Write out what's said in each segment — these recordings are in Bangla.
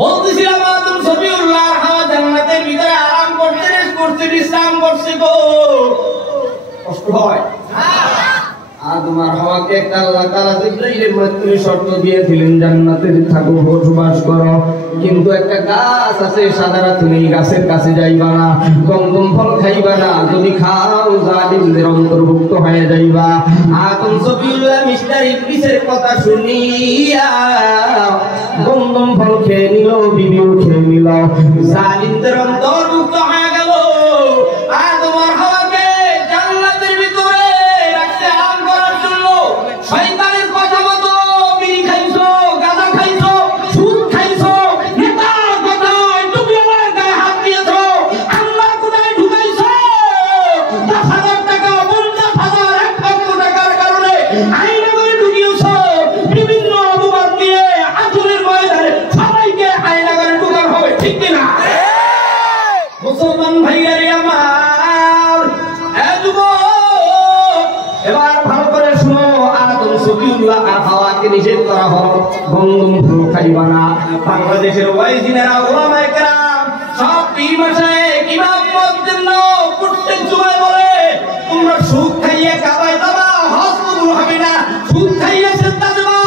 বলতেছিলাম আদম সফিউল্লাহ হাওয়া জান্নাতের ভিতরে আরাম করতে করতে বিশ্রাম করছে গো, কষ্ট হয়। আদম আর হাওয়াকে একটা আল্লাহ তাআলা জিবরাইলের মাধ্যমে শর্ত দিয়েছিলেন জান্নাতে থাকো, বসবাস করো, কিন্তু একটা গাছ আছে সাদারা, তুমি এই গাছের কাছে যাইবা না, গন্ধম ফল খাইবা না, যদি খাও জালিমদের অন্তর্ভুক্ত হয়ে যাইবা। আদম সফিউল্লাহ মিস্টার ইবলিসের কথা শুনিয়া গন্ধম ফল খেয়ে নিল, বিবিও খেয়ে নিল, জালিমদের অন্তর্ভুক্ত হয়ে গেল। আদম আর হাওয়াকে জান্নাতের ভিতরে রাখতে আরাম করার জন্য শয়তানের কথা মতো বিড়ি খাইছো, গাঁজা খাইছো, সুদ খাইছো, নেতার কথায় তুমি আমার গায়ে হাত দিয়েছো, আল্লাহর কোথায় ঢুকাইছো 10,000 টাকা, 50,000, 1,00,000 টাকার কারণে আইনে করে ঢুকিয়েছো, বিভিন্ন অপবাদ দিয়ে আসলের ময়দানে সবাইকে আইনা করে ঢুকানো হবে, ঠিক কিনা? মুসলমান ভাইয়ারে আমার, এবার ভালো করে শুনো, আদম সফিউল্লাহ আর হাওয়াকে নিষেধ করা হলো গন্ধম ফল খাইবা না। বাংলাদেশের ওয়াইজিনেরা, ওলামায়ে কেরাম, সব পীর মাশায়েখ, ইমাম মুয়াজ্জিন প্রত্যেক জুমায় বলে তোমরা সুদ খাইয়ে কাবায় যাবা, হজ কবুল হবে না, সুদ খাইয়ে সিজদা দিবা,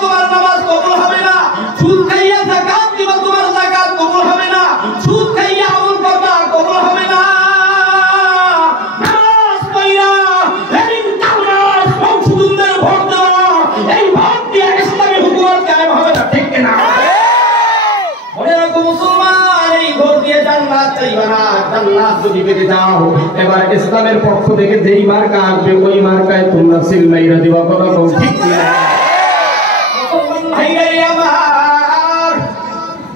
তোমার নামাজ কবুল হবে না, সুদ খাইয়ে যাকাত দিবা, তোমার যাকাত কবুল হবে না, সুদ খাইয়ে আমল করবা, কবুল হবে না। নামাজ পড়া, লেনিন কামরাজ, বংশধরদের ভোট দেওয়া, এই ভোট দিয়ে ইসলামী হুকুমত কায়েম হবে না, ঠিক কিনা? মনে রাখো মুসলমান, এই ভোট দিয়ে জান্নাত চাইবা না, জান্নাত যদি পেতে যাও এবার ইসলামের পক্ষ থেকে যেই মার্কা আসবে ওই মার্কায় তোমরা সিল মাইরা দিবা, কথা বল, ঠিক কিনা? মুসলমান ভাইরে আমার,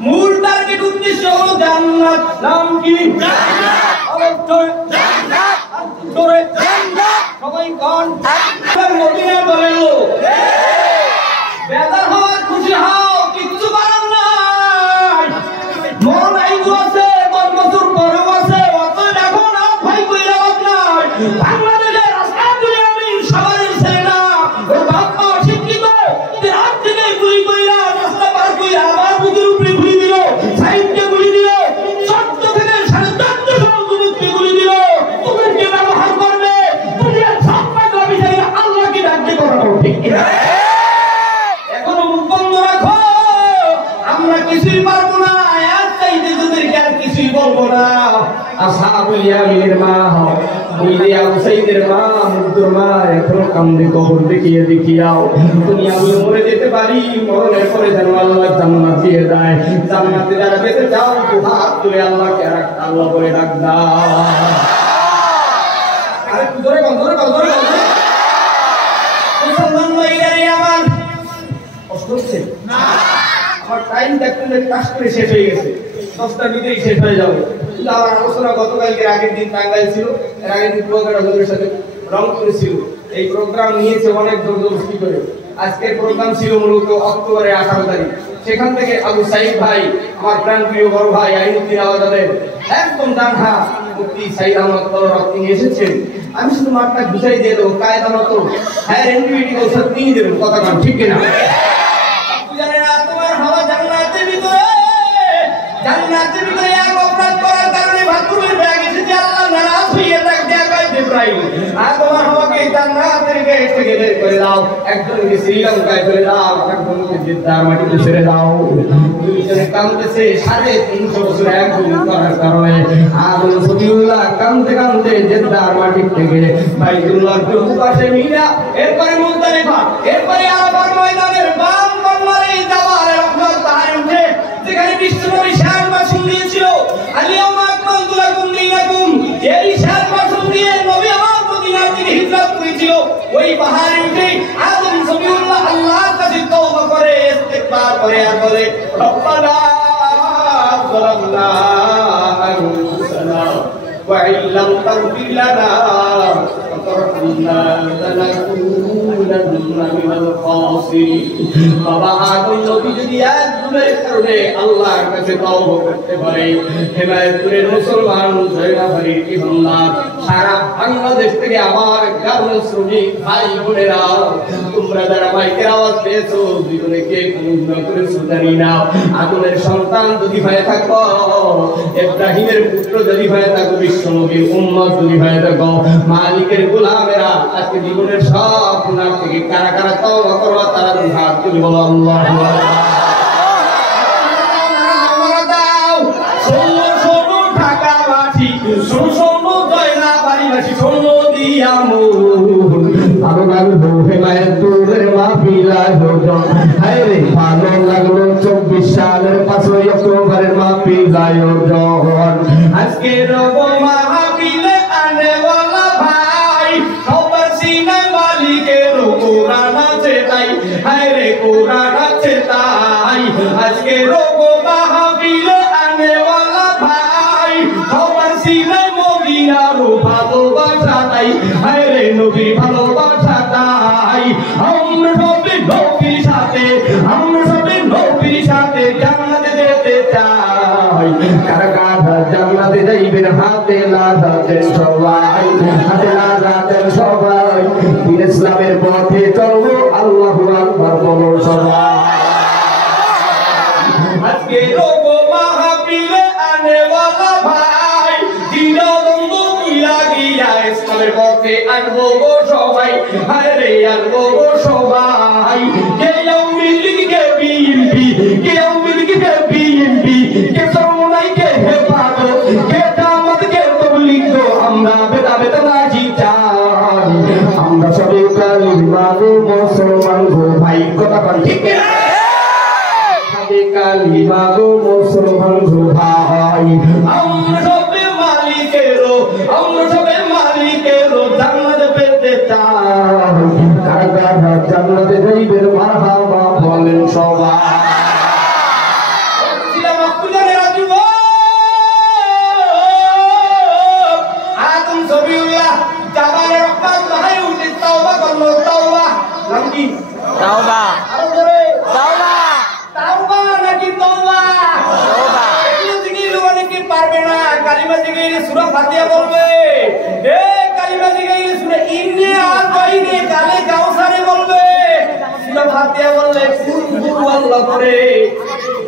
মূল টার্গেট উদ্দেশ্য হলো জান্নাত। নাম কি? জান্নাত। জোরে জান্নাত, সবাই কোন মদিনার বলে বেজার হওয়ার, খুশি হও, কিচ্ছু করার নাই, মরণ আইগো আছে, 10 বছর পরেও আছে, অতএব এখন আর ভয় কইরা লাভ নাই। বাংলাদেশের রাস্তাগুলি আমি সবারই ছেলে না, ওর বাপ মা শিক্ষিত, রাত থেকে গুলি কইরা রাস্তা পার কইরা আমার বুকের উপরে গুলি দিল, সাইডকে গুলি দিল, 14 থেকে 1450 যুবককে গুলি দিল, তোদেরকে ব্যবহার করবে, দুনিয়ার সব পাগলা বিচারীরা আল্লাহকে ডাকতে করাবো, ঠিক কিনা? এখনো মুখ বন্ধ রাখো, আমরা কিছুই পারবো না, আর চাইতে তোদেরকে আর কিছুই বলবো না। আসহাবুল ইয়ামিনের মা বইলে আবু সাইদের মা, মুগ্ধর মা, এখনো কান্দে কবর দেখিয়ে দেখিয়াও তুমি আমি মরে যেতে পারি, মরণের পরে যেন আল্লাহ জান্নাত দিয়ে দেয়, জান্নাতে যারা যেতে চাও হাত তুলে আল্লাহকে আর আল্লাহ বলে ডাক দাও। আরে জোরে বল, জোরে বল, জোরে বল। মুসলমান ভাইয়ারে আমার, কষ্ট হচ্ছে না? আমার টাইম দেখতে কাজ করে শেষ হয়ে গেছে, 10টার ভিতরেই শেষ হয়ে যাবে। কিন্তু আমার আলোচনা গতকালকে আগের দিন টাঙ্গাইল ছিল, এর আগের দিন প্রোগ্রামের সাথে রংপুরে ছিল। এই প্রোগ্রাম নিয়েছে অনেক জবরদস্তি করে। আজকের প্রোগ্রাম ছিল মূলত অক্টোবরের 18 তারিখ। সেখান থেকে আবু সাইদ ভাই, আমার প্রাণপ্রিয় বড় ভাই আইনুদ্দিন আওয়াজাদের একদম ডান হাত মুফতি সাইদ আহমদ তলরক তিনি এসেছেন। আমি শুধু মাঠটা বুঝাই দিয়ে দেবো, কায়দা মতো হায়ার এন্ট্রি কৌশল তিনি দেবেন, কথা কান, ঠিক কিনা? জান্নাতের ভিতরে এক অপরাধ করার কারণে বাথরুমের ব্যাগ এসেছে, আল্লাহ নারাজ হয়ে ডাকতে কয় জিবরাইল, আর তোমার আমাকে জান্নাতের গেট থেকে বের করে দাও, একজনকে শ্রীলঙ্কায় ফেলে দাও, একজনকে জেদ্দার মাটিতে ছেড়ে দাও। দুইজনে কাঁদতেছে 350 বছর এক ভুল করার কারণে। আদম সফিউল্লাহ কাঁদতে কাঁদতে জেদ্দার মাটি থেকে বাইতুল্লাহর পূর্ব পাশে মিনা, এরপরে মুজদালিফা, এরপরে আরাফার ময়দানের বাম কর্নারে জাবালে রহমত পাহাড়ে উঠে যেখানে বিশ্বনবী শান ভাষণ দিয়েছিল, আলিয়াউমা আকমালতু লাকুম দীনাকুম, এই শান ভাষণ দিয়ে নবী আমার মদিনা থেকে হিজরত করেছিল, ওই পাহাড়ে উঠে আদম সফিউল্লাহ আল্লাহর কাছে তওবা করে ইস্তিগফার করে আর বলে, রব্বানা যালামনা আনফুসানা ওয়া ইল্লাম তাগফির লানা ওয়া তারহামনা লানাকুন বাবা আদম নবী যদি এক গুণের কারণে আল্লাহর কাছে তওবা করতে পারে, হেমায়েতপুরের মুসলমান জয়নাবাড়ির ইমানদার সারা বাংলাদেশ থেকে আমার গার্মেন্টস শ্রমিক ভাই বোনেরা, তোমরা যারা মাইকের আওয়াজ পেয়েছো, জীবনে কে গুনাহ করেছো জানি না। আদমের সন্তান যদি হয়ে থাকো, ইব্রাহিমের পুত্র যদি হয়ে থাকো, বিশ্ব নবীর উম্মত যদি হয়ে থাকো, মালিকের গোলামেরা, আজকে জীবনের সব গুনাহ থেকে কারা কারা তওবা করবা তারা হাত তুলে বলো আল্লাহু আকবার। ভালো লাগলো হেমায়েতপুরের মাহফিলায় হোজন, হায়রে ভালো লাগলো 24 সালের 5 অক্টোবরের মাহফিলায় হোজন। আজকে রব মাহফিলে আনেওয়ালা ভাই, সবার সিনায় মালিকের কোরআন আছে তাই, হায়রে কোরআন আছে তাই। আজকে রব মাহফিলে আনেওয়ালা ভাই, সবার সিনায় মদিনার ভালোবাসা তাই, হায়রে নবীর ভালোবাসা তাই। আমরা সবে নবীর সাথে, আমরা সবে নবীর সাথে জান্নাতে যেতে চাই। কারা কারা জান্নাতে যাইবেন হাতে লাগাতেন সবাই, হাতে লাগাতেন সবাই। দিন ইসলামের পথে চলবো, আল্লাহু আকবার বলো সবাই। আজকে রব মাহফিলে আনেওয়ালা ভাই, দিনবন্ধ গিয়া গিয়া ইসলামের পথে আনবো গো সবাই, হায়রে আনবো গো সবাই। কে আওয়ামী লীগ, কে বিএনপি, কে আওয়ামী লীগ, কে বিএনপি, কে চরমনাই, কে হেফাজত, কে জামাত, কে তাবলীগ, আমরা বেদা বেদা রাজি চাই। আমরা সবাই কালিমা গো মুসলমান গো ভাই, কথা বল ঠিক না? কালিমা গো মুসলমান গো ভাই। আমরা সবে মালিকেরও, আমরা সবে মালিকেরও জান্নাত পেতে চাই। কারা কারা জান্নাতে যাইবেন মারহাবা বলেন সবাই। আদম সবিউল্লাহ জাবারে রহমান ভাই উঠে তাওবা করলো, তাওবা নাম কি? তাওবা। আরো জোরে তাওবা। তাওবা নাকি তাওবা? তাওবা। এগুলো জিগির অনেকে পারবে না, কালিমা জিগির সূরা ফাতিহা বলবে, এ কালিমা জিগির সূরা ইন্নে আতাইনে কালে কাউসারে বলবে, সূরা ফাতিহা বললে কুল আল্লাহ করে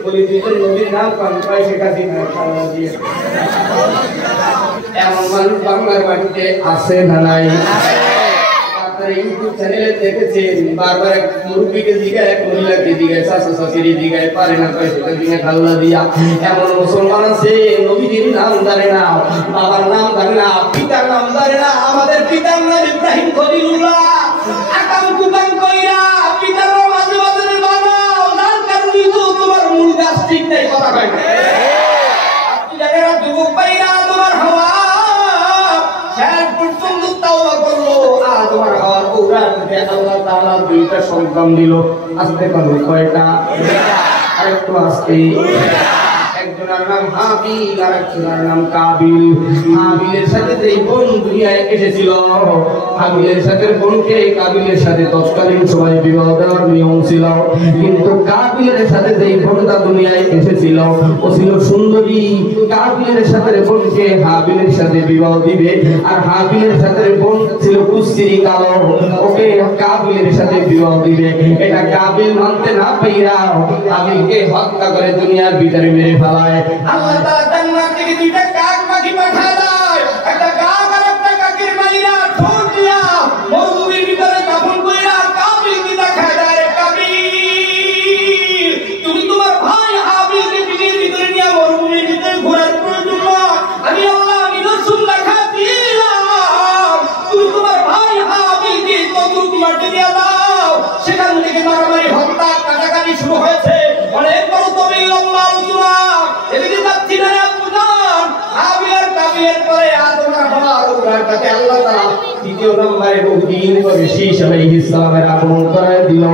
বলি দুইজন নবীর নাম কান পাই শেখা দিন আল্লাহ দিয়ে। এমন মানুষ বাংলার মাটিতে আছে না নাই? আপনারা ইউটিউব চ্যানেলে দেখেছেন, বারবার এক মুরব্বীকে জিগায়, এক মহিলাকে জিগায়, শাশু শাশুড়ি জিগায়, পারে না কয় সেটা দিনে খাল্লা দিয়া। এমন মুসলমান আছে নবীর নাম জানে না, বাবার নাম জানে না, পিতার নাম জানে না। আমাদের পিতার নাম ইব্রাহিম খলিলুল্লাহ। আকাম কুকাম কইরা পিতার নাম মাঝে মাঝে বানাও, যার কারণে তো তোমার মূল গাছ ঠিক নাই, কথা কয় না। আপনি জানেন না যুবক ভাইরা, তোমার হওয়া শেষ পর্যন্ত তাওবা করলো, আর তোমার হওয়ার পৌরাণে আল্লাহ তাআলা দুইটা সন্তান দিল। আস্তে করে কয়টা? আরেকটু আস্তে। একজনের নাম হাবিল, আর একজনের নাম কাবিল। হাবিলের সাথে যেই বোন দুনিয়ায় এসেছিল, হাবিলের সাথে বোনকে কাবিলের সাথে তৎকালীন সময় বিবাহ দেওয়ার নিয়ম ছিল, কিন্তু কাবিলের সাথে যেই বোনটা দুনিয়ায় এসেছিল ও ছিল সুন্দরী। কাবিলের সাথে বোনকে হাবিলের সাথে বিবাহ দিবে, আর হাবিলের সাথে বোন ছিল কুস্তিরি কালো, ওকে কাবিলের সাথে বিবাহ দিবে। এটা কাবিল মানতে না পাইরা হাবিলকে হত্যা করে দুনিয়ার ভিতরে মেরে ফেলায়। আল্লাহ তাআলা জান্নাত থেকে দুইটা কাক পাখি পাঠায় দেয়, একটা কাক আর একটা কাকের মাইরা ঠোঁট দিয়া মরুভূমির ভিতরে দাফন কইরা কাবিলকে দেখায় দেয়, রে কাবিল, তুমি তোমার ভাই হাবিলকে পিঠের ভিতরে নিয়ে মরুভূমির ভিতরে ঘোরার প্রয়োজন নয়, আমি আল্লাহ নিদর্শন দেখা দিলাম, তুমি তোমার ভাই হাবিলকে তদ্রুপ মাটি দিয়ে দাও। সেখান থেকে মারামারি, হত্যা, কাটাকাটি শুরু হয়েছে। অনেক বড় তবিল লম্বা আলোচনা, এদিকে যাচ্ছি না বুঝান। হাবিল কাবিলের পরে আদম আর হাওয়ার উড়ার কাছে আল্লাহ তাআলা দ্বিতীয় নম্বরে বহুদিন পরে শীশ আলাইহিস সালামের আগমন করে দিল।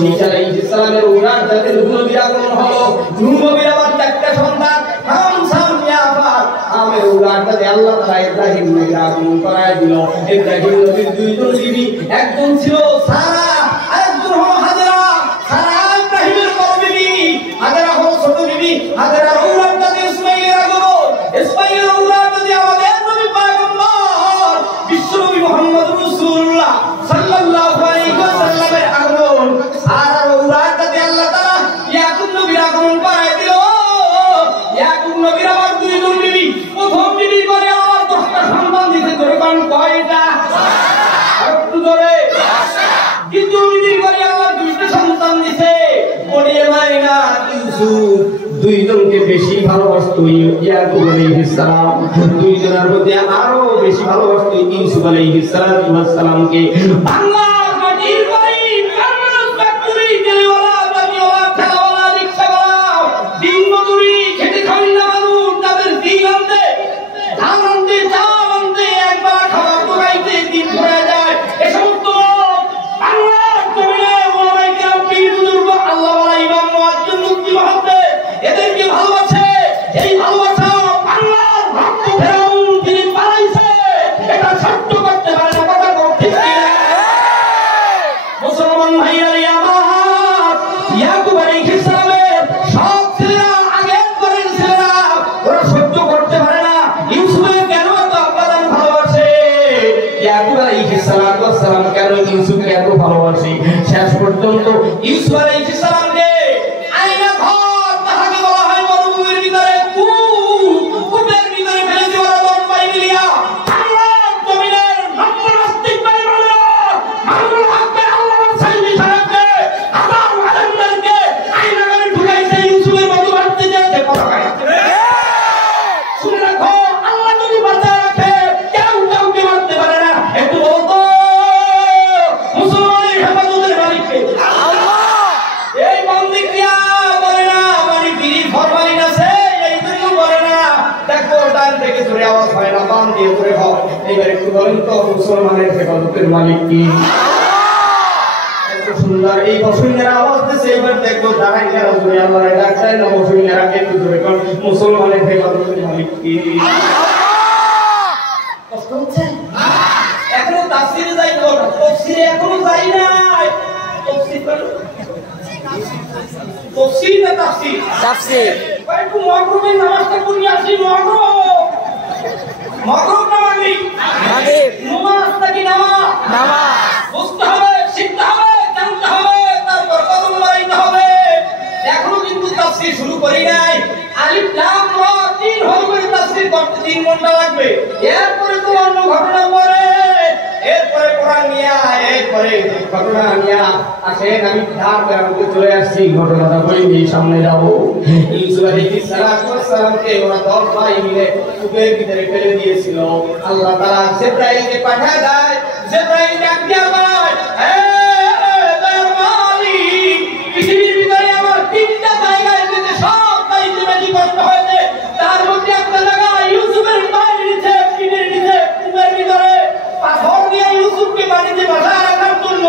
শীশ আলাইহিস সালামের উড়ার যাতে নূহ নবীর আগমন হলো। নূহ নবীর আবার চারটা সন্তান, হাম, শাম, ইয়াফাত। আমের উলাটাতে আল্লাহ তাআলা ইব্রাহিম নবীর আগমন করায় দিল। ইব্রাহিম নবীর দুইজন বিবি, একজন ছিল সারা, আরেকজন হলো হাজেরা। সারা ইব্রাহিমের বড় বিবি, হাজেরা হলো ছোট বিবি। হাজেরার উলাটাতে ইসমাঈলের আগমন, ইসমাঈলের উলাটাতে আমাদের নবী পয়গম্বর বিশ্বনবী মুহাম্মদ রাসূলুল্লাহ সাল্লাল্লাহু আলাইহি ওয়াসাল্লামের আগমন। সারার উলাটাতে আল্লাহ তাআলা ইয়াকুব নবীর আগমন করায় দিল। ইয়াকুব নবীর আমার দুইজন বিবি, প্রথম বিবি করে আমার 10টা সন্তান দিতে ধরে কোন কয়টা? একটু ধরে। দ্বিতীয় বিবি করে আমার 2টা সন্তান দিতে। বলিয়ে মাইনা ইউসুফ দুইজনকে বেশি ভালোবাসতো ইয়াকুব আলাইহিস সালাম, দুইজনের মধ্যে আরো বেশি ভালোবাসতো ইউসুফ আলাইহিস সালামকে। বাংলার মাটির গরিব, কামরুল ফ্যাক্টরি তেলওয়ালা, বাড়িওয়ালা, ঠেলাওয়ালা, রিকশাওয়ালা, দিন মজুরি খেটে খাওয়া মানুষ, তাদের দিন আনতে, ধান আনতে, চাল আনতে, একবার খাবার দোকাইতে দিন পড়ে যায়। এ সমস্ত লোক বাংলার জমিনে ওলামায়ে কেরাম, পীর বুজুর্গ, আল্লাহওয়ালা, ইমাম, মুয়াজ্জিন, মুফতি, মুহাদ্দিস এদেরকে ভালোবাসে। এই ভালোবাসা বাংলার ভক্ত ফেরাউন যিনি পালাইছে, এটা সত্য করতে পারে না। কথা বল ঠিক কিনা? মুসলমান ভাইরা আমার, ইয়াকুব আলাইহিস সালামের সব ছেলেরা, আগের ঘরের ছেলেরা, ওরা সহ্য করতে পারে না ইউসুফকে কেন এত আপ্যায়ন ভালোবাসে। ইয়াকুব আলাইহিস সালাম কেন ইউসুফকে এত ভালোবাসে? শেষ পর্যন্ত ইউসুফ আলাইহিস সালামকে আয়না ঘর, তাহাকে বলা হয় মরুভূমির ভিতরে কূপের ভিতরে ফেলে দেওয়ার দম পাই মিলিয়া বাংলার জমিনের নম্বর নাস্তিক বাড়ি মামুনুল হককে, আল্লামা সাইদি সাহেবকে, আবার আলেমদেরকে আয়না ঘরে ঢুকাইছে, ইউসুফের মতো বাড়তে যাচ্ছে। কথা কয় শুনে রাখো, আল্লাহ যদি বাঁচায় রাখে কেউ কাউকে মারতে পারে না। একটু বলতো মুসলমানের হেফাজতের মালিককে এই বন্দি ক্রিয়া বলে না, মানে বিড়ি ফরমালিন আছে এই জন্য বলে না। দেখো ডান থেকে জোরে আওয়াজ হয় না, বাম দিয়ে জোরে হয়। এবার একটু বলেন তো মুসলমানের হেফাজতের মালিক কি? এত সুন্দর এই বসুইনেরা আওয়াজ দিচ্ছে। এবার দেখো দাঁড়াইনেরা জোরে আল্লাহর ডাক দেয় না, বসুইনেরা একটু জোরে কোন মুসলমানের হেফাজতের মালিক কি? কষ্ট হচ্ছে? এখনো তাফসিরে যাই না, তাফসিরে এখনো যাই নাই। তাফসির করো, তাফসির না তাফসির? তাফসীর। ভাই একটু মাগরিবের নামাজটা পড়ি আসি। মাগরিব না মাগরিব? মাগরিব। নামাজটা কি নামাজ? নামাজ। বুঝতে হবে, শিখতে হবে, জানতে হবে, তারপর কদম বাড়াইতে হবে। এখনো কিন্তু তাফসির শুরু করি নাই। আলিফ লাম রা 3 হরফের তাফসির করতে 3 ঘন্টা লাগবে। এরপরে তো অন্য ঘটনা পড়ে, এরপরে কোরআন নিয়া, এরপরে ঘটনা নিয়া আসেন। আমি ধার বেড়াতে চলে আসছি, ঘটনাটা বলি সামনে যাবো। ইউসুফ আলাইহিস সালামকে ওরা 10 ভাই মিলে কূপের ভিতরে ফেলে দিয়েছিল। আল্লাহ তাআলা জিবরাইলকে পাঠায় দেয়। জিবরাইল ডাক দিয়া বলে, হে দয়ার মালিক, পৃথিবীর ভিতরে আমার 3টা জায়গায় যেতে সব চাইতে বেশি কষ্ট হয়েছে। তার মধ্যে একটা জায়গা ইউসুফের পায়ের নিচে, পিঠের নিচে, কূপের ভিতরে পাথর দিয়ে ইউসুফকে পানিতে বাঁচায় রাখার জন্য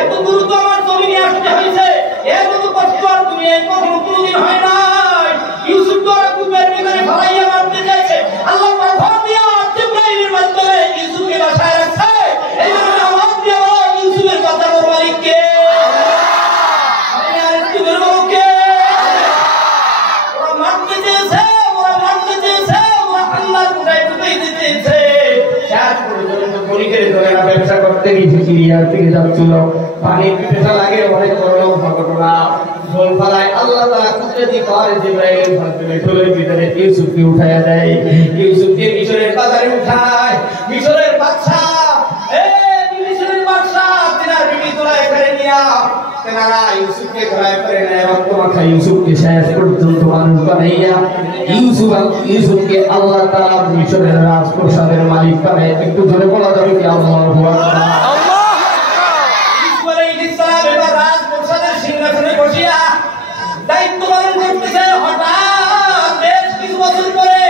এত দূর তো আমার জমিনে আসতে হয়েছে। এত কষ্ট আর দুনিয়ায় কখনো কোনোদিন হয় নাই। ইউসুফ তো আর কূপের ভিতরে ফেলাইয়া মারতে চাইছে, আল্লাহ পাথর দিয়ে জিবরাইলের মাধ্যমে ইউসুফকে বাঁচায় রাখছে। এই জন্য আওয়াজ দিয়ে বলো, ইউসুফের বাঁচানোর মালিক কে? আপনি আরেকটু বলে বলো কে? ওরা মারতে চেয়েছে, ওরা মারতে চেয়েছে, ওরা আল্লাহর কোটায় ঢুকাইতে চেয়েছে। শেষ পর্যন্ত গণিতের ধরেরা ব্যবসা করতে গিয়ে সিরিয়ার থেকে যাচ্ছিল, পানির পিপাসা লাগে, অনেক বড় ঘটনা জল ফলায়। আল্লাহ তাআলা কুদরতি করে জিবরাইল মাধ্যমে ঢোলের ভিতরে ইউসুফকে উঠায়া দেয়। ইউসুফকে মিশরের বাজারে উঠায়। মিশরের বাদশা, মিশরের বাদশা তিনার বিবি তোলায় করে নিয়া তেনারা ইউসুফকে ধরায় করে নেয়। রক্ত মাখা ইউসুফকে শেষ পর্যন্ত মানুষ বানাইয়া ইউসুফকে আল্লাহ তাআলা মিশরের রাজপ্রাসাদের মালিক বানায়। একটু জোরে বলা যাবে কি আল্লাহু আকবার? ইউসুফ আলাইহিস সালাম এবার রাজপ্রাসাদের সিংহাসনে বসিয়া দায়িত্ব পালন করতেছে। হঠাৎ বেশ কিছু বছর পরে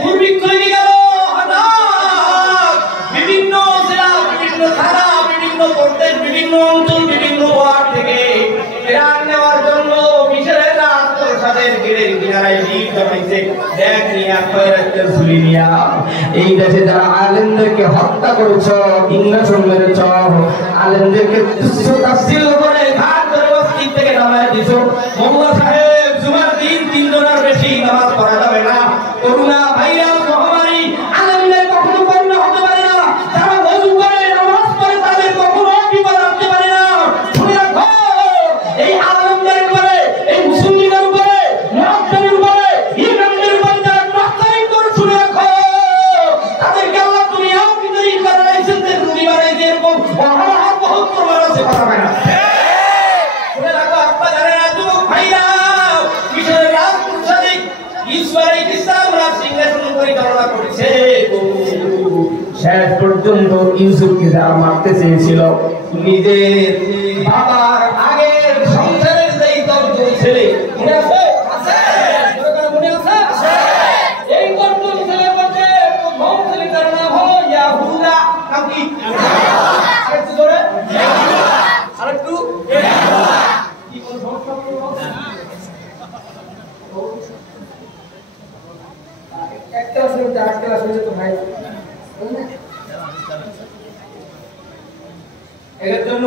দুর্ভিক্ষ লেগে গেল। হঠাৎ বিভিন্ন জেলা, বিভিন্ন থানা, বিভিন্ন প্রদেশ, বিভিন্ন অঞ্চল, বিভিন্ন ওয়ার্ড থেকে ফেরান নেওয়ার জন্য মিশরের রাজপ্রাসাদে জান্নাতের গেটের কিনারায় ভিড় জমাইছে দেখ নিয়া খয়রাতের ঝুলি নিয়া এই দেশে যারা আলেমদেরকে হত্যা করেছ ইংরেজন মেরেছ আলেমদেরকে তুচ্ছ তাচ্ছিল্য করে ঘাট ধরে মসজিদ থেকে নামায় দিছো মোল্লা সাহেব জুমার দিন 3 জনের বেশি নামাজ পড়া যাবে না করোনা ভাইরাস মহামারী আলেমদের কখনো বন্ধ হতে পারে না যারা ওযু করে নামাজ পড়ে তাদের কখনো বিপদ আসতে পারে না শুনে রাখো এই আলেমদের উপরে এই মুসলিমদের উপরে মুআজ্জিনের উপরে ইমামদের উপরে যারা টহকারি করে শুনে রাখো তাদেরকে আল্লাহ দুনিয়াও বিজয়ী করে রাখছেন যে দুনিয়া বানাইছে এরকম মহান বহুত প্রমাণ আছে কথা হয় না শুনে রাখো আপনারা জানেন না যুবক ভাইরা মিশরের রাজপ্রাসাদে ইউসুফ আলাইহিস সালাম রাজ সিংহাসন পরিচালনা করেছে শেষ পর্যন্ত ইউসুফকে যারা মারতে চেয়েছিল নিজের বাবার আগের সংসারের যেই দগ্ধ ছেলে মনে আছে মনে আছে এই দগ্ধ ছেলের মধ্যে প্রথম ছেলেটার নাম হলো ইয়াহুদা নাম কি আরেকটু জোরে আরেকটু কি কোন সমস্যা একটা শুনতে আরেকটা শুনতে তো ভাই এর জন্য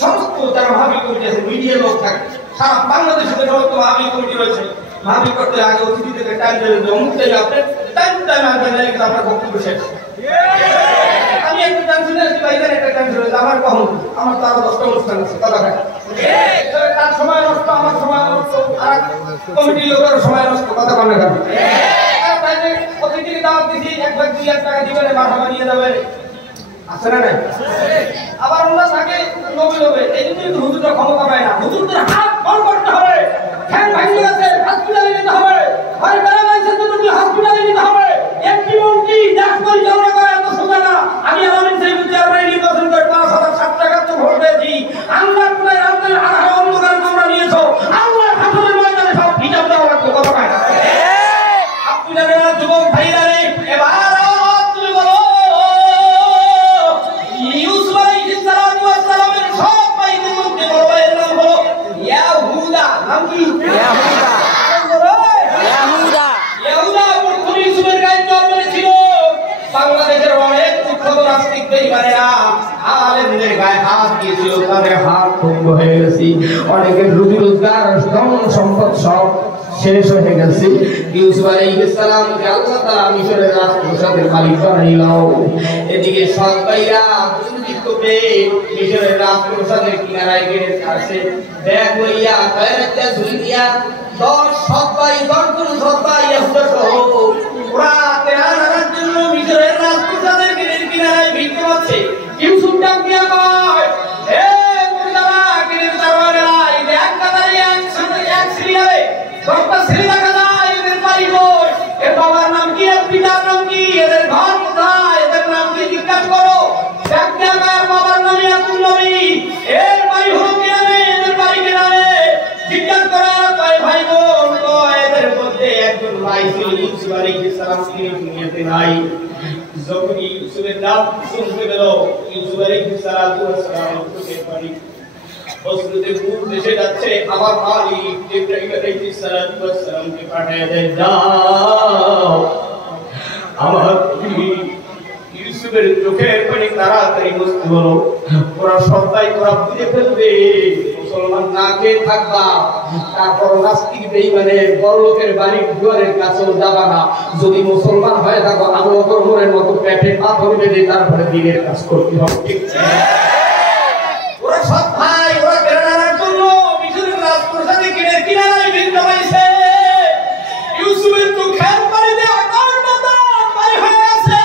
সমস্ত যারা ভাবি কমিটি আছে মিডিয়া লোক থাকে সারা বাংলাদেশে সমস্ত ভাবি কমিটি রয়েছে ভাবি করতে আগে অতিথিদেরকে টাইম দেবেন যে অমুক টাইমে আপনি টাইম আনবেন কিন্তু আপনার বক্তব্য শেষ আমি একটা টাইম শুনে আসছি বাইরে একটা টাইম শুনে আমার কখন আমার তো আরো 10টা অনুষ্ঠান আছে কথা হয় তার সময় নষ্ট আমার সময় নষ্ট আর কমিটি লোকের সময় নষ্ট কথা বলে কেন অতিথিকে দাওয়াত দিছি 1 লাখ 2 লাখ টাকা দিবেন মারহাবা নিয়ে যাবে আছে না নাই আবার ওরা থাকে নবী হবে এই জন্য কিন্তু হুজুররা ক্ষমতা পায় না হুজুরদের হাত বল করতে হবে ঠ্যাং ভাঙিয়ে গেছে হসপিটালে নিতে হবে আর বেলা মাইছে তো তুমি হসপিটালে নিতে হবে একটি মন্ত্রী দেশ পরিচালনা করে এত সোজা না আমি আলামিন সাহেব চেয়ারম্যান নির্বাচন করে 5,000 টাকা তো ভোট পেয়েছি আল্লাহ কোথায় রাতের আড়াই অন্ধকার তোমরা নিয়েছো আল্লাহ হাসরের ময়দানে সব হিসাব দেওয়া লাগবে কথা পায় না আপনি জানেন না যুবক ভাইরা রে এবার তুমি বলো ইউসুফ আলাইহিস সালামের সব ভাইদের মধ্যে বড় ভাইয়ের নাম হলো ইয়াহুদা নাম কি ইয়াহুদা প্রথম ইউসুফের গায়ে জন্ম ছিল বাংলাদেশের অনেক উৎখত নাস্তিক বেঈমানেরা আলেমদের গায়ে হাত দিয়েছিল তাদের হাত ভঙ্গ হয়ে গেছে অনেকের রুজি রোজগার ধন সম্পদ সব শেষ হয়ে গেছে ইউসুফ আলাইহিস সালামকে আল্লাহ তাআলা মিশরের রাজপ্রাসাদের মালিক বানাইল এদিকে সব ভাইরা চিন্তিত হয়ে মিশরের রাজপ্রাসাদের কিনারায় গেড়ে আছে ব্যাগ লইয়া খয়রাতে ঝুলি দিয়া 10 সব ভাই 10 জন সব ভাই ইয়াহুদা সহ ওরা তেরান আনার জন্য মিশরের রাজপ্রাসাদের কিনারায় ভিড় জমাচ্ছে ইউসুফ ডাক দিয়া কয় হে মুর্দারা গিরির দরবারেরা এই ব্যাগ কাতারে এক সিরিয়ালে 10টা ছেলে দেখা যায় এদের বাড়ি কই এর বাবার নাম কি এর পিতার নাম কি এদের ঘর কোথায় এদের নাম কি জিজ্ঞাসা করো ডাক্তার বাবার নাম ইয়াকুব নবী এর বাড়ি হলো কিনারে এদের বাড়ি কিনারে জিজ্ঞাসা করা কয় ভাই বোন কয় এদের মধ্যে একজন ভাই ছিল ইউসুফ আলাইহিস সালাম তিনি দুনিয়াতে নাই যখন ইউসুফের নাম শুনতে পেল ইউসুফ আলাইহিস সালাম চোখের পানি হযরতে নূর দেশে যাচ্ছে আমার মালিক ইব্রাহিম আলাইহিস সালামকে পাঠিয়ে দেয় যাও আমার ইউসুফের চোখের পানি তাড়াতাড়ি মুছতে বলো ওরা সবাই ওরা বুঝে ফেলবে মুসলমান না কে থাকবা তারপর নাস্তিক বেঈমানের বড়লোকের বাড়ির দুয়ারের কাছেও যাবা না যদি মুসলমান হয়ে থাকো আবু বকর ওমরের মতো পেটে পাথর বেঁধে তারপরে দিনের কাজ করতে হবে ঠিক ওরা সব ভাই ওরা কেরানার জন্য মিশরের রাজপ্রাসাদে কিনারায় ভিড় জমাইছে ইউসুফের চোখের পানিতে আকার মতো পানি হয়ে আছে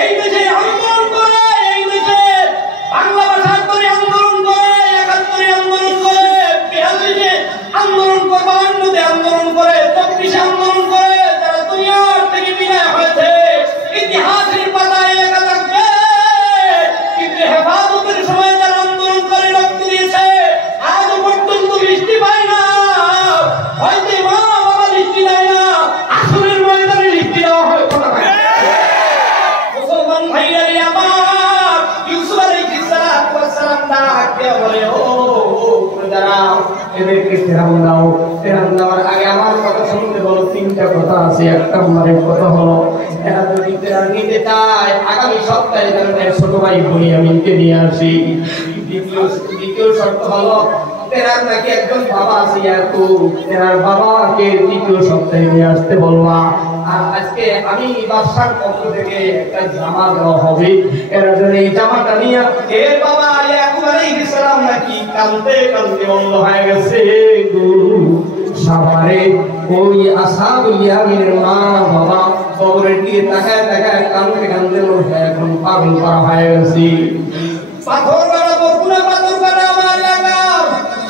এই দেশে আন্দোলন করে এই দেশে বাংলা ভাষার করে আন্দোলন করে একাত্তরে আন্দোলন করে 42-এ আন্দোলন করে 52-তে আন্দোলন করে 24-এ আন্দোলন করে যারা দুনিয়ার থেকে বিদায় হয়েছে ইতিহাসের পাতায় লেখা থাকবে কিন্তু হেফাজতের সময় যারা আন্দোলন করে রক্ত দিয়েছে আজ পর্যন্ত বৃষ্টি পায় না হয়তো মা বাবা বৃষ্টি দেয় না আসরের ময়দানে বৃষ্টি দেওয়া হয় কথা মুসলমান ভাইরা আমার ইউসুফ আলাইহিস সালাম ডাক দিয়া বলে ও দাঁড়াও এদেরকে ফেরাউন দাও ফেরাউন দেওয়ার আগে আমার শুনতে বলো তিনটা কথা আছে। এক নম্বরের কথা হলো এরা যদি তেরার নিতে চায় আগামী সপ্তাহে যেন ছোট ভাই বুনিয়ামিনকে নিয়ে আসি। দ্বিতীয় শর্ত হলো তেরার নাকি একজন বাবা আছে, তেরার বাবাকে তৃতীয় সপ্তাহে নিয়ে আসতে বলবা। আর আজকে আমি বাদশার পক্ষ থেকে একটা জামা দেওয়া হবে, এরা যেন এই জামাটা নিয়ে এর বাবা ইয়াকুব আলাইহিস সালাম নাকি কাঁদতে কাঁদতে বন্ধ হয়ে গেছে সাভারে ওই আসহাবুল ইয়ামিনের মা বাবা কবরের দিকে তাকায় তাকায় কাঁদতে কাঁদতে এখন পাগল করা হয়ে গেছে। পাথর বাড়া বকুনা পাথর বাড়া আমার লাগা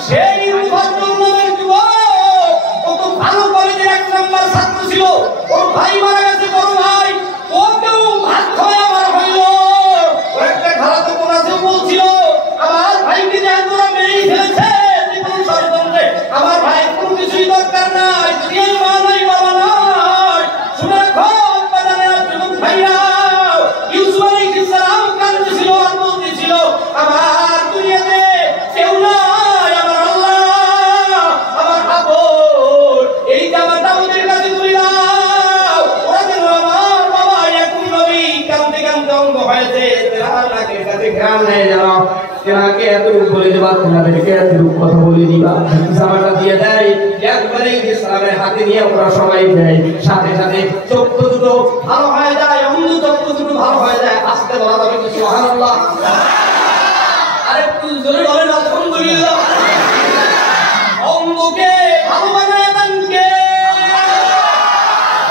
সেই মুফাদ্দল নামের যুবক কত ভালো কলেজের এক নাম্বার ছাত্র ছিল, ওর ভাই মারা গেছে, বড় ভাই ওকেও ভাত খাওয়া আমার হইল। ওর একটা খালাতো বোন আছে, বলছিল আমার ভাইকে যে তোরা মেরেই ফেলেছে জীবন ষড়যন্ত্রে, আমার ভাই কোনো কিছুই দরকার নাই, তুই মা নাই বাবা নাই। শুনে রাখো বাজানের যুবক ভাইরা, ইউসুফ আলাইহিস সালাম কাঁদতেছিল আর বলতেছিল আমার দুনিয়াতে কেউ নাই, আমার আল্লাহ আমার আপন, এই জামাটা ওদের কাছে তুলে দাও। ওরা যেন আমার বাবা ইয়াকুব নবী কাঁদতে কাঁদতে অঙ্গ হয়েছে, তেনার নাকের কাছে ঘ্রাণ নেয় যেন তেনাকে এতটুকু বলে দেবা, তেনাদেরকে এতটুকু কথা বলে দিবা। জামাটা দিয়ে দেয় একবারে ইসলামের হাতে নিয়ে ওরা সবাই দেয়, সাথে সাথে চক্ষু দুটো ভালো হয়ে যায়, অন্ধ চক্ষু দুটো ভালো হয়ে যায়। আসতে বলা যাবে কি সুবহানাল্লাহ? আরেকটু জোরে বলেন আলহামদুলিল্লাহ। অন্ধকে ভালো বানায় দেন কে?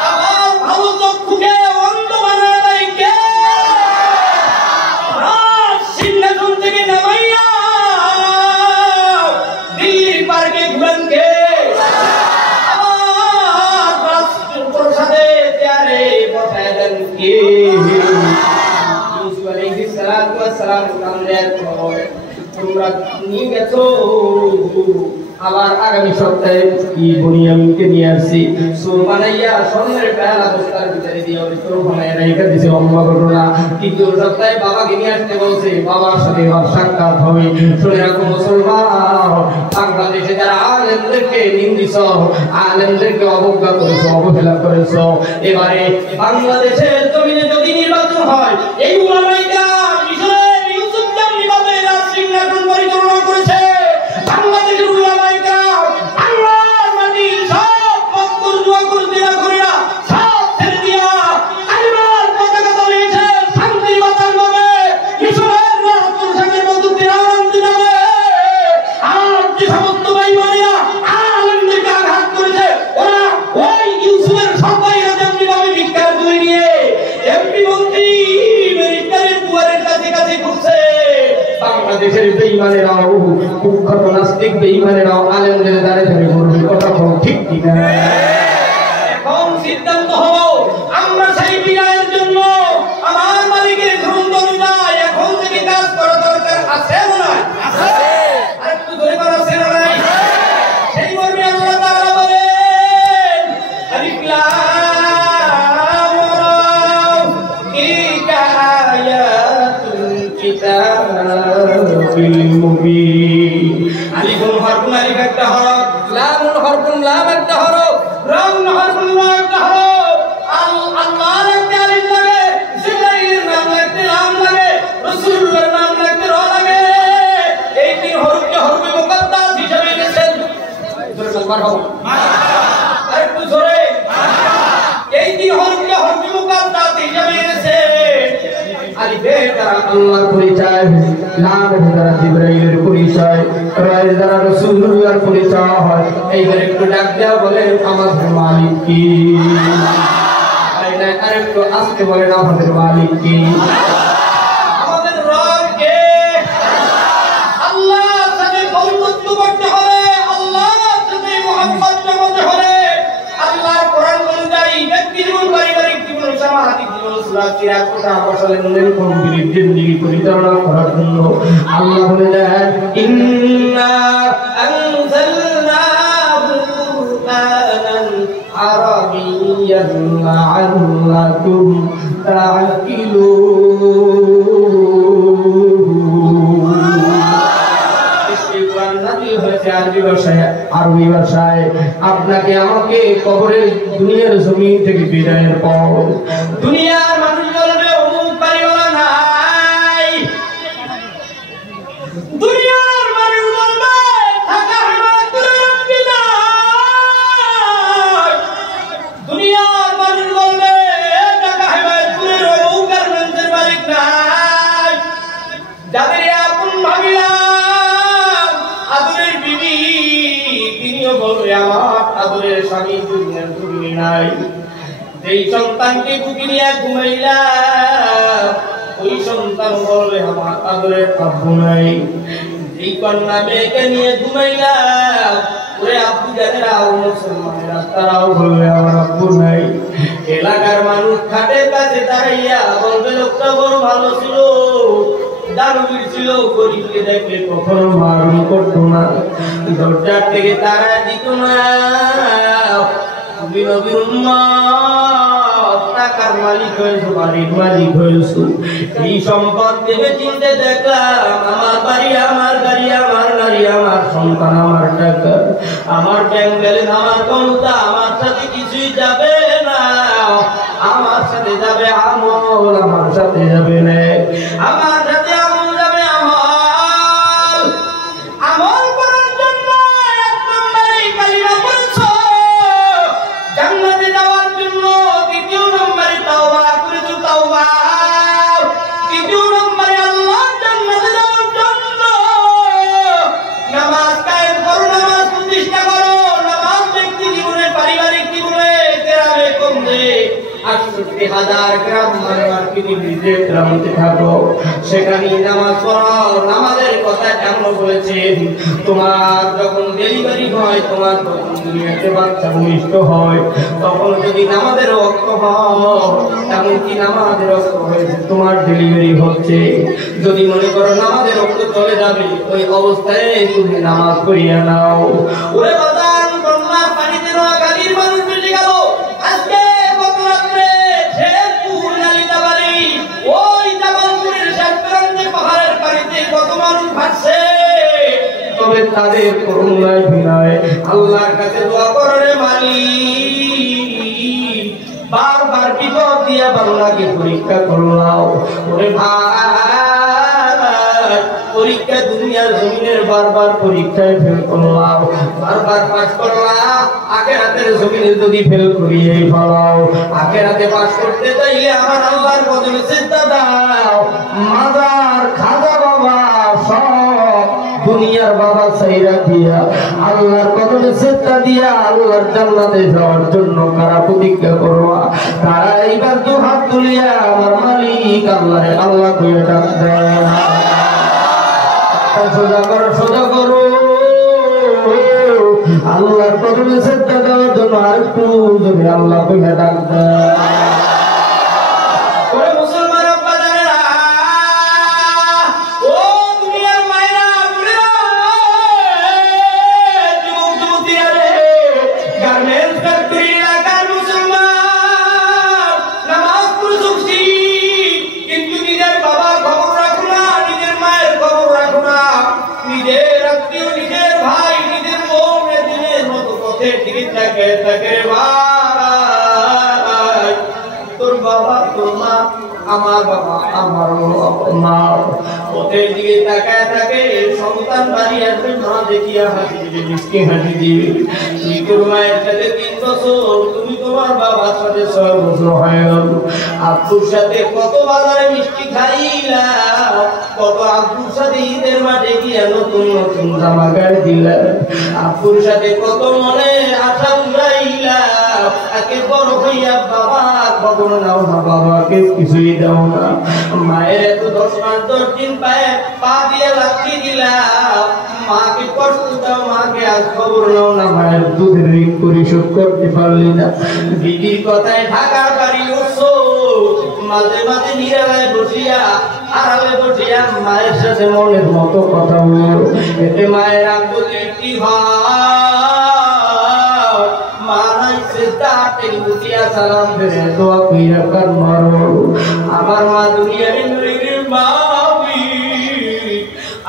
আবার ভালো চক্ষুকে অন্ধ বানায় দেয় কে? রাজ সিংহাসন থেকে নামাইয়া দিল্লির পার্কে ঘুরেন কে? আবার রাজপ্রসাদে চেয়ারে বসায় দেন কে? ইউসুফ আলাইহিস সালাম কামড়ের পর তোমরা নিয়ে গেছো, আবার আগামী সপ্তাহে কি বুনিয়ামিনকে নিয়ে আসছি সুর বানাইয়া স্বর্ণের পেয়ালা বস্তার ভিতরে দিয়ে ওই সুর বানাইয়া রেখে দিছে। লম্বা ঘটনা। তৃতীয় সপ্তাহে বাবাকে নিয়ে আসতে বলছে, বাবার সাথে এবার সাক্ষাৎ হবে। শুনে রাখো মুসলমান, বাংলাদেশে যারা আলেমদেরকে নিন্দিছ, আলেমদেরকে অবজ্ঞা করেছো, অবহেলা করেছো, এবারে বাংলাদেশের জমিনে যদি নির্বাচন হয় এই উলামাইরা মিশরের ইউসুফ যেমনিভাবে রাজসিংহাসন পরিচালনা করেছে, বাংলাদেশের উলামাইরা আল্লাহর মাটি সব বক্তর জুয়া করতে না করিয়া সব ছেড়ে দিয়া কালিমার পতাকা তলিয়েছে শান্তি বাতার নামে, মিশরের রাষ্ট্র সাথে মতো তিরানন্দি নামে। আর যে সমস্ত ভাইমানেরা আলেমদেরকে আঘাত করেছে, ওরা ওই ইউসুফের সবাই যেমনিভাবে ভিক্ষার তুলে নিয়ে এমপি মন্ত্রী মেরিটারের দুয়ারের কাছে কাছে ঘুরছে। বাংলাদেশের বেঈমানেরাও, কুখ্যাত নাস্তিক বেঈমানেরাও আলেমদের দ্বারে ধরে ঘুরবে। কথা বল ঠিক কি না? এখন সিদ্ধান্ত হলো আমরা সেই বিজয়ের জন্য আমার মালিকের গ্রন্থ অনুযায়ী এখন থেকে কাজ করা দরকার আছে না? আছে। আরেকটু ধরে করা আছে না? নাই। সেই মর্মে আল্লাহ তাআলা বলেন আলিফ লাম রা আয়াতুল কিতাবিল মুবিন। আলিফুল হরফুন আলিফ একটা হরফ, লামুল হরফুন লাম একটা হরফ, রাউন হরফুন রা একটা হরফ। আল্লাহর একটা আলিফ লাগে, জিবরাইলের নাম লাগতে লাম লাগে, রাসূলুল্লাহর নাম লাগতে রা লাগে। এই তিন হরফকে হরফে মুকদ্দাস হিসেবে এনেছেন। জোরে মারহাবা। আরেকটু জোরে। এই তিন হরফকে হরফে মুকদ্দাস হিসেবে এনেছেন। আলিফের দ্বারা আল্লাহর পরিচয়, লামের দ্বারা জিবরাইলের পরিচয়, রায়ের দ্বারা রাসূলুল্লাহর পরিচয় হয়। এইবার একটু ডাক দেওয়া বলে আমাদের মালিক কি? আরেকটু আস্তে বলেন আমাদের মালিক কি? আমাদের রব কে? আল্লাহর সাথে বন্ধুত্ব করতে হবে, আল্লাহর সাথে মুহাব্বত জমাতে হবে। আল্লাহর কোরআন অনুযায়ী ব্যক্তি জীবন, পারিবারিক জীবন, সামাজিক জীবন, সুরাকিরা কোটা বসালেন কমপ্লিট জিন্দেগি পরিচালনা করার জন্য আল্লাহ বলে দেন ইন্না আনজালনাহু কুরআনান আরাবিয়্যান লাআল্লাকুম তাআকিলুন। এই কোরআন নাযিল হয়েছে আরবি ভাষায় আপনাকে আমাকে কবরের দুনিয়ার জমিন থেকে বিদায়ের পর দুনিয়ার মানুষ বলবে অমুক বাড়িওয়ালা নাই, দুনিয়ার মানুষ বলবে ঢাকা হেমায়তুল্লাহ এমপি নাই, দুনিয়ার মানুষ বলবে ঢাকা হেমায়তুল্লাহ অমুক গার্মেন্টসের মালিক নাই। যাদের আপন ভাবিলাম আদরের বিবি, তিনিও বলবে আমার আদরের স্বামী দুনিয়ার জমিনে নাই। যেই সন্তানকে বুকে নিয়ে ঘুমাইলাম ওই সন্তান বলবে আমার আদরের আব্বু নাই। যেই কন্যা মেয়েকে নিয়ে ঘুমাইলাম ওরে আব্বু যারা মুসলমানেরা তারাও বলবে আমার আব্বু নাই। এলাকার মানুষ খাটের কাছে দাঁড়াইয়া বলবে লোকটা বড় ভালো ছিল, দারুণ ছিল, গরিবকে দেখলে কখনো মারণ করতো না, দরজার থেকে তারা দিত না। নবীর উম্মত টাকার মালিক হয়েছে, বাড়ির মালিক হয়েছে, এই সম্পদ দেবে চিনতে দেখলাম আমার বাড়ি, আমার গাড়ি, আমার গাড়ি, আমার সন্তান, আমার টাকা, আমার ব্যাংক ব্যালেন্স, আমার ক্ষমতা, আমার সাথে কিছুই যাবে না। আমার সাথে যাবে আমল, আমার সাথে যাবে না, আমার সাথে আমল যাবে। আমল আমল করার জন্য এক নম্বরে কালিমা পড়ছো, জান্নাতে যাওয়ার জন্য দ্বিতীয় নম্বরে তাওবা করেছো, তাওবা, তৃতীয় নম্বরে আল্লাহর জান্নাতে যাওয়ার জন্য নামাজ কায়েম করো, নামাজ প্রতিষ্ঠা করো। নামাজ ব্যক্তি জীবনে, পারিবারিক জীবনে, গ্রামে কমবে ৬৮,০০০ গ্রাম মানবার পৃথিবীতে গ্রামতে থাকো, সেখানে নামাজ পড়ো। নামাজের কথা কেমন বলেছেন, তোমার যখন ডেলিভারি হয়, তোমার যখন দুনিয়াতে বাচ্চা ভূমিষ্ঠ হয়, তখন যদি নামাজের ওয়াক্ত হয়, এমনকি নামাজের ওয়াক্ত হয়েছে, তোমার ডেলিভারি হচ্ছে, যদি মনে করো নামাজের ওয়াক্ত চলে যাবে, ওই অবস্থায় তুমি নামাজ পড়িয়া নাও। ওরে বাজান, কন্যার পানিতে নেওয়া গাড়ির মানুষ বেশি গেল। আজকে গত রাত্রে শেরপুর নালিতাবাড়ি ওই জামালপুরের শেষ প্রান্তে পাহাড়ের পানিতে কত মানুষ ভাসছে। তবে তাদের করুণায় বিনয় আল্লাহর কাছে দোয়া করে মালিক, বারবার বিপদ দিয়া বাংলাকে পরীক্ষা করলাম। ওরে ভাই, পরীক্ষা দুনিয়ার জমিনের বারবার পরীক্ষায় ফেল করলাম, বারবার পাস করলাম। আখিরাতের জমিনে যদি ফেল করিয়ে ফেলাও, আখিরাতে পাস করতে চাইলে আমার আল্লাহর কদমে সিজদা দাও। মাজার খাজা বাবা সব দুনিয়ার বাবা সাইরা দিয়া আল্লাহর কদমে সিজদা দিয়া আল্লাহর জান্নাতে যাওয়ার জন্য কারা প্রতিজ্ঞা করবা, তারা এইবার দু হাত তুলিয়া আমার মালিক আল্লাহ আল্লাহ কইয়া ডাক দেয়। সোজা করো, সোজা করো, আল্লাহর কদমে সিজদা দেওয়ার জন্য আর একটু জোরে আল্লাহ কইয়া ডাক দেয়। তোর বাবা, তোর মা, আমার বাবা, আমার মা ওদের দিকে তাকায় থাকে। সন্তান বাড়ি আসবে, মা দেখিয়া হাসি দিবে, মিষ্টি হাসি দিবে। তুমি তোর মায়ের সাথে ৩ বছর, তুমি তোমার বাবার সাথে ৬ বছর হয়ে গেল। আব্বুর সাথে কত বাজারে মিষ্টি খাইলা, কত আব্বুর সাথে ঈদের মাঠে গিয়া নতুন নতুন জামা গায়ে দিলা, আব্বুর সাথে কত মনে আশা উড়াইলা। একে বড় হইয়া বাবা খবর নাও না, বাবাকে কিছুই দাও না। মায়ের এত ১০ মাস ১০ দিন পায়ে পা দিয়ে লাথি দিলা, মাকে কষ্ট দাও, মাকে আজ খবর নাও না। মায়ের দুধের ঋণ পরিশোধ করতে পারলি না। দিদির কথায় ঢাকার বাড়ি উঠছো, মাঝে মাঝে নিরালায় বসিয়া, আড়ালে বসিয়া মায়ের সাথে মনের মতো কথা বলো। এতে মায়ের আত্মতৃপ্তি হয়। মা নাই সিজদাতে লুটিয়া সালাম ফিরে দোয়া কইরা কান মারো। আমার মা দুনিয়ার নূরের মাবি,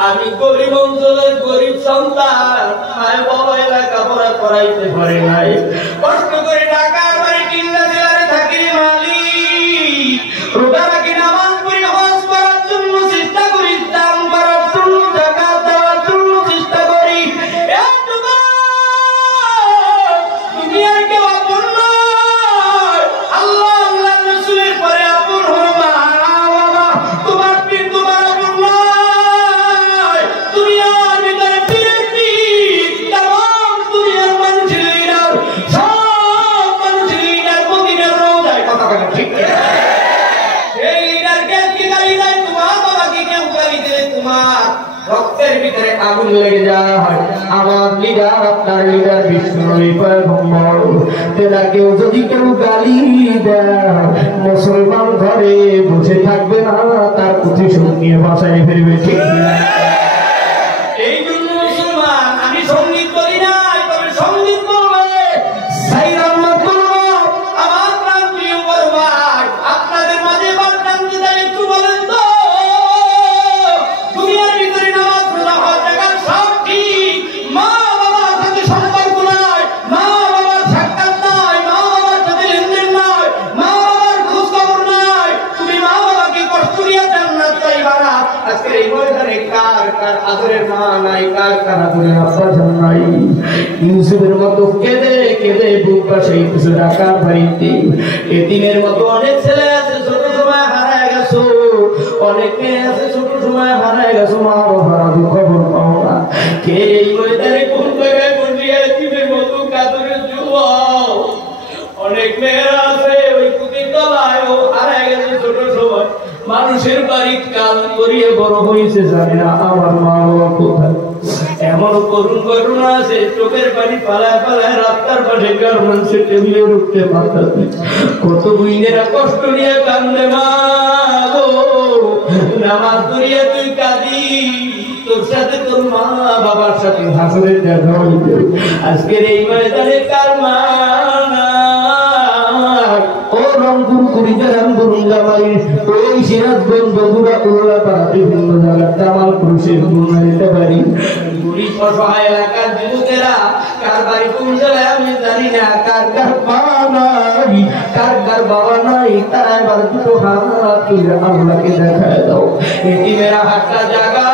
আমি আমি গরিব অঞ্চলের গরিব সন্তান, মায় বাবা লেখাপড়া করাইতে পারে নাই, কষ্ট করে ঢাকার বাড়ি কিল্লা জেলারে থাকি মালিক, রোজা রাখি নামাজ পড়ি হজ করার জন্য চেষ্টা করি, দান করার জন্য জাকাত দেওয়ার জন্য চেষ্টা করি। দুনিয়ার কেউ আপন নয়, আল্লাহ আল্লাহ রাসূলের পরে আপন হলো মা বাবা। তোমার পীর তোমার আপন নয়, দুনিয়ার ভিতরে পীরের পীর তামাম দুনিয়ার মানুষের লিডার, সব মানুষের লিডার মদিনার রওজায়। কথা বলেন ঠিক কিনা? সেই লিডারকে কি গালি দেয়? তোমার বাবাকে কেউ গালি দিলে তোমার রক্তের ভিতরে আগুন লেগে যায়। আমার লিডার আপনার লিডার বিষ্ণুর পয়গম্বর, তেনাকেও যদি কেউ গালি দেয় মুসলমান ঘরে বসে থাকবে না, তার প্রতিশোধ নিয়ে বাসায় ফিরবে। ঠিক না? এই জন্য মুসলমান আমি সঙ্গীত করি না, তবে সঙ্গীত করবে সাই রহমত করবো। আমার প্রাণ প্রিয় বড় ভাই, আপনাদের মাঝে বার জানতে চাই, একটু বলেন তো দুনিয়ার ভিতরে নামাজ রোজা হওয়ার জায়গা সব ঠিক, মা বাবার সাথে সম্পর্ক নাই, মা বাবার সাক্ষাৎ নাই, মা বাবার সাথে লেনদেন নাই, মা বাবার খোঁজ খবর নাই, তুমি মা বাবাকে কষ্ট দিয়ে জান্নাত পাইবা না। আজকে এই ময়দানে কার কার আদরের মা নাই, কার কার আদরের আব্বা জান নাই? ইউসুফের মতো কেঁদে কেঁদে বুক পাশে কিছু ঢাকার বাড়িতে এতিমের মতো অনেক ছেলে আছে, ছোট সময় হারায় গেছো, অনেক মেয়ে আছে ছোট সময় হারায় গেছো, মা বাবার খবর পাও না। কে এই ময়দানে কোন জায়গায় বসিয়া এতিমের মতো কাদরের যুবক? অনেক মেয়েরা আছে ওই কুটির তলায়, ও হারায় গেছে ছোট সময়, মানুষের বাড়ি কাল করিয়ে বড় হয়েছে, জানি না আমার মা বাবা কোথায়। এমন করুণ করুণা আছে, চোখের পানি পালায় পালায় রাস্তার পাশে গার্মেন্টসের টেবিলের উঠতে মাথা দিই, কত বুইনেরা কষ্ট নিয়ে কান্দে। মা গো, নামাজ পড়িয়া তুই কাঁদি, তোর সাথে তোর মা বাবার সাথে হাসরের দেখা হইবে। আজকের এই ময়দানে কার মা নাই? ও রংপুর কুড়িগ্রাম বরুঙ্গাবাড়ি, ওই সিরাজগঞ্জ বগুড়া উল্লাপাড়া বিভিন্ন জায়গার জামালপুর শেখপুর বাড়ি গরিব অসহায় এলাকার যুবকেরা কার বাড়ি কোন জায়গায় আমি জানি না, কার কার মা নাই, কার কার বাবা নাই, তারা এবার দুটো হাত তুলে আল্লাহকে দেখায় দাও। এটিমেরা হাতটা জাগা